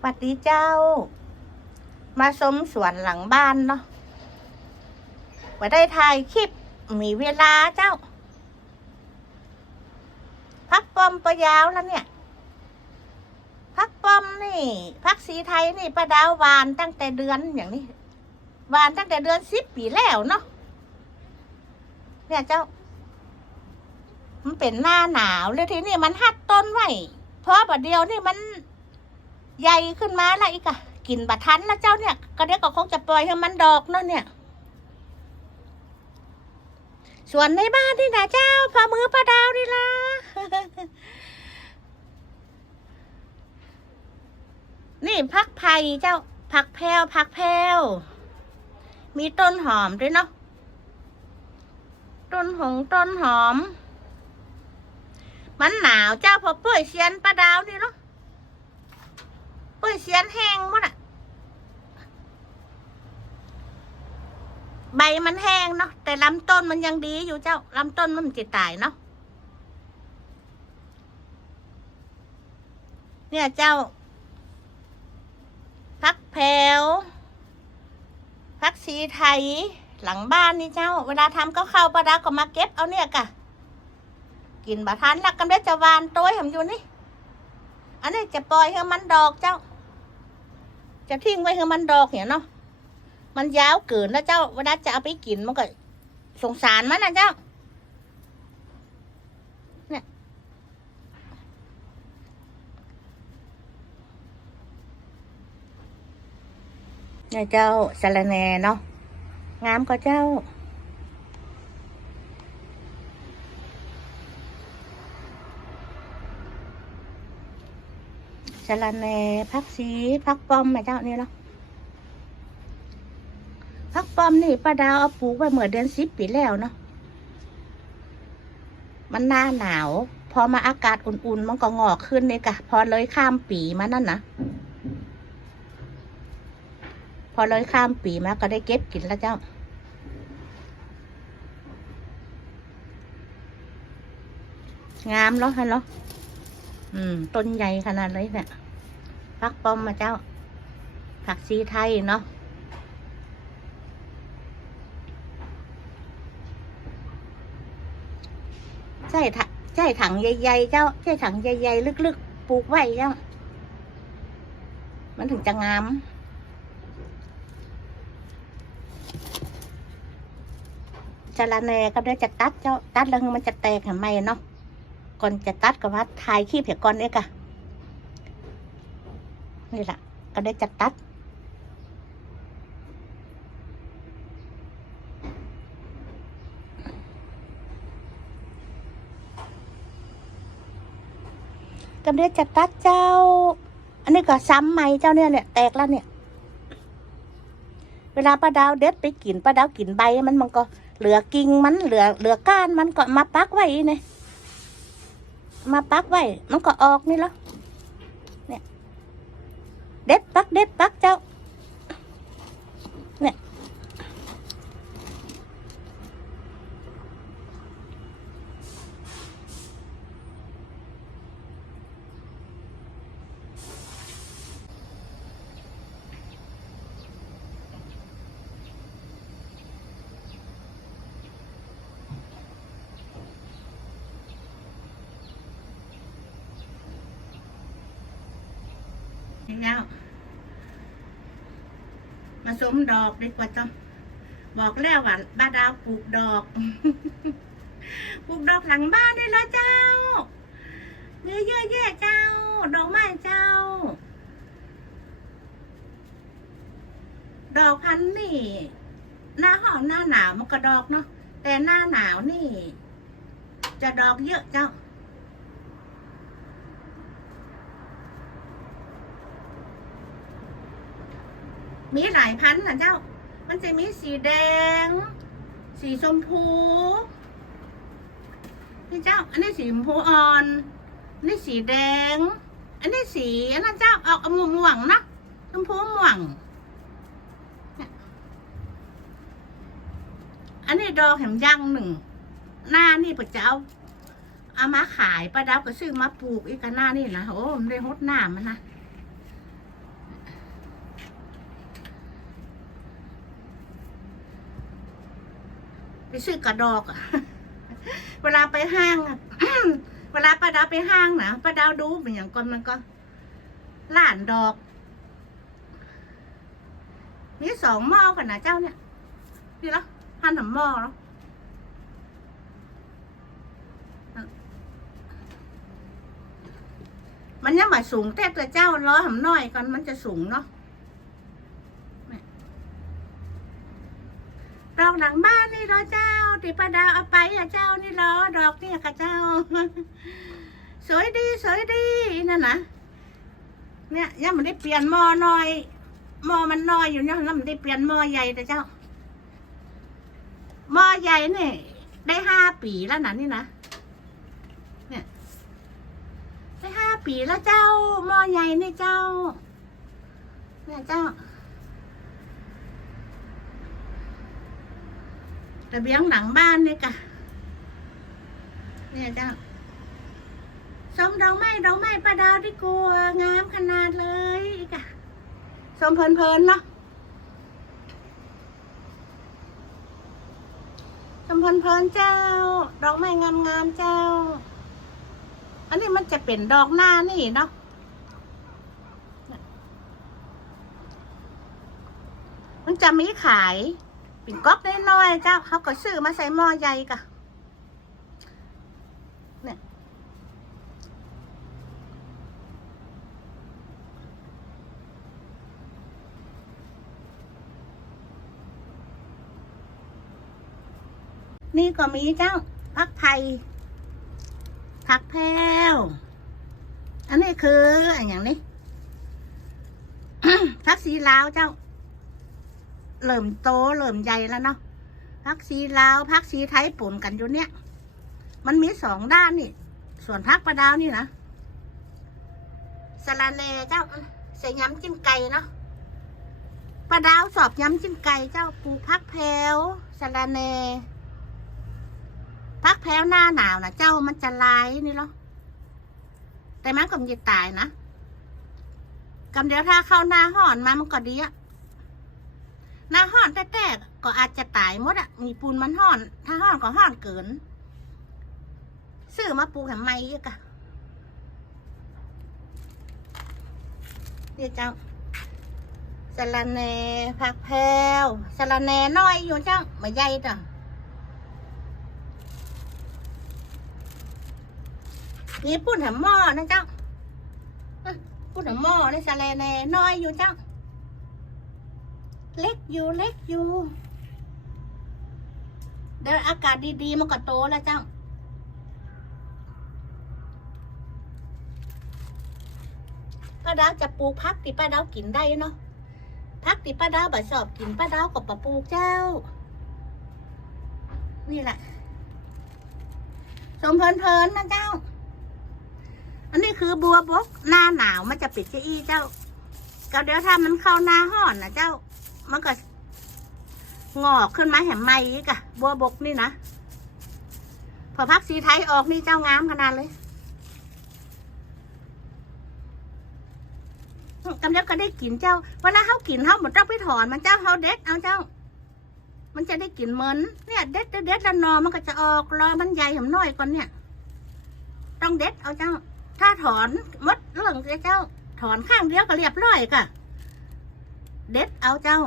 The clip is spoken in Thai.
สวัสดีเจ้า มาชมสวนหลังบ้านเนาะว่าได้ถ่ายคลิป มีเวลาเจ้า พักปอมประยาวแล้วเนี่ย พักปอมนี่พักสีไทยนี่ประดาววานตั้งแต่เดือนอย่างนี้ วานตั้งแต่เดือนสิบปีแล้วเนาะ เนี่ยเจ้า มันเป็นหน้าหนาวแล้วทีนี้มันหัดต้นไว้เพราะบัดเดียวนี่มัน ใหญ่ขึ้นมาแล้วอีกอะกินบัทันแล้วเจ้าเนี่ย ก็เดี๋ยวก็คงจะปล่อยให้มันดอกเนาะเนี่ย ส่วนในบ้านนี่นะเจ้าพอมือประดาวนี่ละนี่พักไผ่เจ้าผักแพรวผักแพรวมีต้นหอมด้วยเนาะต้นหงต้นหอม มันหนาวเจ้าพอเปื่อยเชียนประดาวนี่เนาะ เปื่อยเสียนแห้งหมดอะใบมันแห้งเนาะแต่ลำต้นมันยังดีอยู่เจ้าลำต้นมันจะตายเนาะเนี่ยเจ้าพักแผวพักสีไทยหลังบ้านนี่เจ้า เวลาทำก็เข้าประดาก็มาเก็บเอาเนี่ยกะ กินบะทันแล้วกันได้จะวานตัวผมอยู่นี่ อันนี้จะปล่อยให้มันดอกเจ้า จะทิ้งไว้ให้มันดอกเนี่ยเนาะมันยาวเกินแล้วเจ้าเวลาจะเอาไปกินมันก็สงสารมันนะเจ้าเนี่ยเนี่ยเจ้าสารแหนเนาะงามก็เจ้า สะระแหน่พักสีพักปอมมาเจ้านี่เนาะพักปอมนี่ป้าดาวเอาปลูกไว้เมื่อเดือนสิบปีแล้วเนาะมันหน้าหนาว พอมาอากาศอุ่นๆ มันก็งอกขึ้นเลยกะ พอเลยข้ามปีมานั่นนะพอเลยข้ามปีมาก็ได้เก็บกินแล้วเจ้างามเนาะฮะเนาะ อืม ต้นใหญ่ขนาดเลยเนี่ยผักป้อมมาเจ้า ผักซีไทยเนาะใช่ถังใช่ถังใหญ่ๆเจ้า ใช่ถังใหญ่ๆลึกๆปลูกไว้เจ้า มันถึงจะงามจาระแหนก็ได้จะตัดเจ้า ตัดแล้วมันจะแตกทำไมเนาะ ก่อนจะตัดก็ว่าถ่ายคลิปเพียก่อนเอกะนี่แหละก็ได้จะตัด ก็ได้จะตัดเจ้า อันนี้ก็ซ้ำไหมเจ้าเนี่ยเนี่ยแตกแล้วเนี่ย เวลาป้าดาวเด็ดไปกินป้าดาวกินใบมันมันก็เหลือกิ่งมันเหลือเหลือก้านมันก็มาปักไว้เนี่ย มาปักไว้ มันก็ออกนี่แล้วเนี่ย เด็ดปักเด็ดปักเจ้า แล้ว มาสมดอกดีกว่าจ้ะบอกแล้วว่าบ้านดาวปลูกดอก ปลูกดอกหลังบ้านได้แล้วเจ้าเนื้อเยอะแยะเจ้า ดอกไม้เจ้า ดอกพันนี่ หน้าห้องหน้าหนาวมันก็ดอกเนาะแต่หน้าหนาวนี่ จะดอกเยอะเจ้า มีหลายพันธุ์นะเจ้า มันจะมีสีแดง สีชมพูนี่เจ้า อันนี้สีชมพูอ่อน อันนี้สีแดง อันนี้สีอันนั้นเจ้าเอาเอาม่วงม่วงนะชมพูม่วง อันนี้ดอกแหมย่างหนึ่ง หน้านี่ปะเจ้าเอามาขายป้าดาวก็ซื้อมาปลูกอีกกันหน้านี่นะโอ้มันได้ฮดหน้ามันนะ ซื้อกระดอกอะเวลาไปห้างอะเวลาป้าดาวไปห้างนะป้าดาวดูเป็นอย่างก่อนมันก็ล้านดอก มีสองหม้อกันนะเจ้าเนี่ยนี่เหรอพันหนหม้อเหรอมันยังมาสูงแต่ตัวเจ้าล้อหำน้อยก่อนมันจะสูงเนาะเนี่ยดอกหลังบ้าน เจ้าติป้าดาวเอาไปอะเจ้านี่เหรอดอกเนี่ยค่ะเจ้า สวยดีสวยดีนั่นนะเนี่ยยังไม่ได้เปลี่ยนหม้อน้อยหม้อมันน้อยอยู่เนี่ยแล้วมันได้เปลี่ยนหม้อใหญ่แต่เจ้าหม้อใหญ่เนี่ยได้ห้าปีแล้วนะนี่นะเนี่ยได้ห้าปีแล้วเจ้าหม้อใหญ่เนี่ยเจ้าเนี่ยเจ้า ระเบียงหลังบ้านเนี่ยกะเนี่ยจ้าสมดอกไม้ดอกไม้ประดาวที่กลัวงามขนาดเลยอีกอะชมเพลินๆเนาะชมเพลินๆเจ้า ดอกไม้งามๆเจ้า อันนี้มันจะเป็นดอกหน้านี่เนาะมันจะมีขาย ป็นก๊อกน้อยๆเจ้าเขาก็ซื้อมาใส่หม้อใหญ่กะเนี่ยนี่ก็มีเจ้าพักไทยพักแพรวอันนี้คืออันอย่างนี้พักสีลาวเจ้า เริ่มโตเริ่มใหญ่แล้วเนาะพักสีลาวพักสีไทยปนกันอยู่เนี่ย มันมีสองด้านนี่ ส่วนพักประดาวนี่นะสะระแหน่เจ้าใส่ยำจิ้มไก่เนาะปลาดาวสอบยำจิ้มไก่เจ้าปูพักแพรวสะระแหน่พักแพ้วหน้าหนาวนะเจ้ามันจะลายนี่เหรอแต่มันก็มันจะตายนะกำเดียวถ้าเข้าหน้าห่อนมามันก็ดีอะ หน้าห่อนแต่แตก็อาจจะตายหมดอะ มีปูนมันห่อน ถ้าห่อนก็ห่อนเกิน ซื้อมาปลูกแหมไม่อีกอะเดี๋ยวเจ้าสะระแหนผักแพรวสะระแหนน้อยอยู่เจ้าม่ใหญ่จ้ะนี่ปุ่นแหมหม้อนะเจ้าปุ่นแหมหม้อในสะเลแนน้อยอยู่เจ้า เล็กอยู่เล็กอยู่ เดี๋ยวอากาศดีๆมันก็โตแล้วเจ้าป้าดาวจะปลูกพักที่ป้าดาวกินได้เนาะพักที่ป้าดาวบัดสอบกินป้าดาวก็ปะปลูกเจ้า นี่แหละสมเพลินๆนะเจ้า อันนี้คือบัวบกหน้าหนาวมันจะปิดเก้าอี้เจ้าก็เดี๋ยวถ้ามันเข้าหน้าห้อนนะเจ้า มันก็งอกขึ้นมาแหมไม่อีกอะบัวบกนี่นะพอพักสีไทยออกนี่เจ้างามขนาดเลยกำลังก็ได้กินเจ้าเวลาเขากินเขาหมดต้องไปถอนมันเจ้าเขาเด็ดเอาเจ้า มันจะได้กลิ่นเหมือนเนี่ย เด็ดเด็ดแล้วนอมันก็จะออกรอมันใหญ่หมน้อยก่อนเนี่ย ต้องเด็ดเอาเจ้า ถ้าถอนมดเรื่องเจ้า ถอนข้างเดียวก็เรียบร้อยค่ะ เด็ดเอาเจ้า